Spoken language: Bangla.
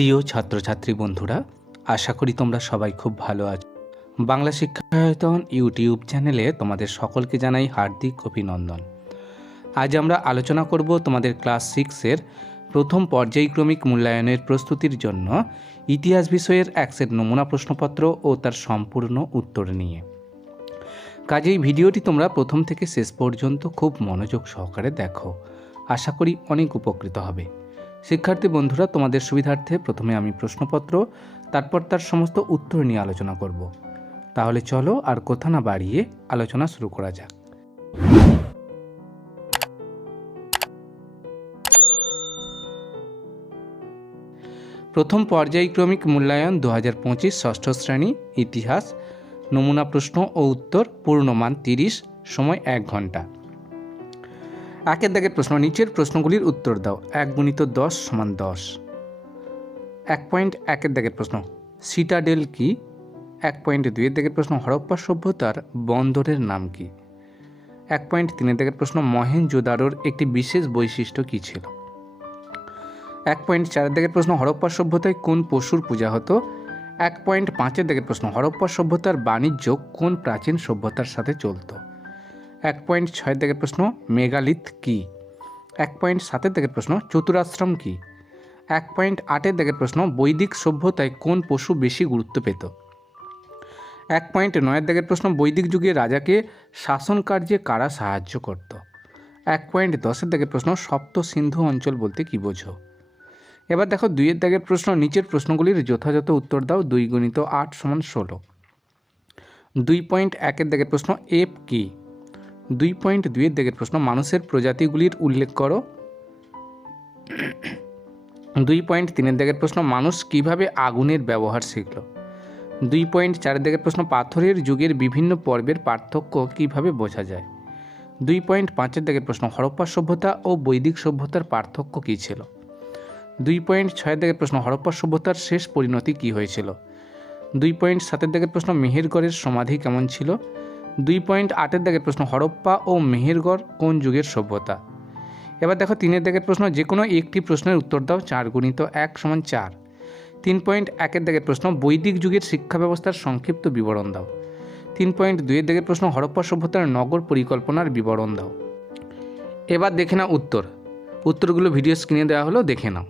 প্রিয় ছাত্রছাত্রী বন্ধুরা, আশা করি তোমরা সবাই খুব ভালো আছো। বাংলা শিক্ষায়তন ইউটিউব চ্যানেলে তোমাদের সকলকে জানাই হার্দিক অভিনন্দন। আজ আমরা আলোচনা করব তোমাদের ক্লাস সিক্সের প্রথম পর্যায়ক্রমিক মূল্যায়নের প্রস্তুতির জন্য ইতিহাস বিষয়ের এক সেট নমুনা প্রশ্নপত্র ও তার সম্পূর্ণ উত্তর নিয়ে। কাজেই ভিডিওটি তোমরা প্রথম থেকে শেষ পর্যন্ত খুব মনোযোগ সহকারে দেখো। আশা করি অনেক উপকৃত হবে। শিক্ষার্থী বন্ধুরা, তোমাদের সুবিধার্থে প্রথমে আমি প্রশ্নপত্র, তারপর তার সমস্ত উত্তর নিয়ে আলোচনা করব। তাহলে চলো আর কথা না বাড়িয়ে আলোচনা শুরু করা যাক। প্রথম পর্যায়ক্রমিক মূল্যায়ন দু হাজার পঁচিশ ষষ্ঠ শ্রেণি, ইতিহাস, নমুনা প্রশ্ন ও উত্তর, পূর্ণমান তিরিশ, সময় এক ঘণ্টা। একের দাগের প্রশ্ন, নিচের প্রশ্নগুলির উত্তর দাও। এক গুণিত দশ সমান দশ। এক পয়েন্ট একের দাগের প্রশ্ন সিটাডেল কি? এক পয়েন্ট দুইয়ের দাগের প্রশ্ন, হরপ্পা সভ্যতার বন্দরের নাম কি? এক পয়েন্ট তিনের দাগের প্রশ্ন মহেনজোদারোর একটি বিশেষ বৈশিষ্ট্য কী ছিল? এক পয়েন্ট চারের দাগের প্রশ্ন, হরপ্পা সভ্যতায় কোন পশুর পূজা হতো? এক পয়েন্ট পাঁচের দাগের প্রশ্ন, হরপ্পা সভ্যতার বাণিজ্য কোন প্রাচীন সভ্যতার সাথে চলতো? এক পয়েন্ট ছয়ের দাগের প্রশ্ন মেগালিথ কি? এক পয়েন্ট সাতের দাগের প্রশ্ন, চতুরাশ্রম কি? এক পয়েন্ট আটের দাগের প্রশ্ন, বৈদিক সভ্যতায় কোন পশু বেশি গুরুত্ব পেত? এক পয়েন্ট নয়ের দাগের প্রশ্ন, বৈদিক যুগে রাজাকে শাসন কার্যে কারা সাহায্য করত? এক পয়েন্ট দশের দাগের প্রশ্ন, সপ্ত সিন্ধু অঞ্চল বলতে কী বোঝো? এবার দেখো দুইয়ের দাগের প্রশ্ন, নিচের প্রশ্নগুলির যথাযথ উত্তর দাও, দুই গণিত আট সমান ষোলো। দুই পয়েন্ট একের দাগের প্রশ্ন এপ কি? দুই পয়েন্ট দুইয়ের দিকের প্রশ্ন, মানুষের প্রজাতিগুলির উল্লেখ করো। দুই পয়েন্ট তিনের দিকের প্রশ্ন, মানুষ কীভাবে আগুনের ব্যবহার শিখল? দুই পয়েন্ট চারের দিকের প্রশ্ন, পাথরের যুগের বিভিন্ন পর্বের পার্থক্য কীভাবে বোঝা যায়? দুই পয়েন্ট পাঁচের দিকের প্রশ্ন, হরপ্পা সভ্যতা ও বৈদিক সভ্যতার পার্থক্য কী ছিল? দুই পয়েন্ট ছয়ের দিকের প্রশ্ন, হরপ্পা সভ্যতার শেষ পরিণতি কী হয়েছিল? দুই পয়েন্ট সাতের দিকের প্রশ্ন, মেহেরগড়ের সমাধি কেমন ছিল? দুই পয়েন্ট আটের দাগের প্রশ্ন, হরপ্পা ও মেহেরগড় কোন যুগের সভ্যতা? এবার দেখো, তিনের দাগের প্রশ্ন যে কোনো একটি প্রশ্নের উত্তর দাও, চার গুণিত এক সমান চার। তিন পয়েন্ট একের দাগের প্রশ্ন, বৈদিক যুগের শিক্ষা ব্যবস্থার সংক্ষিপ্ত বিবরণ দাও। তিন পয়েন্ট দুইয়ের দাগের প্রশ্ন, হরপ্পা সভ্যতার নগর পরিকল্পনার বিবরণ দাও। এবার দেখে নাও উত্তর। উত্তরগুলো ভিডিও স্ক্রিনে দেওয়া হলো, দেখে নাও।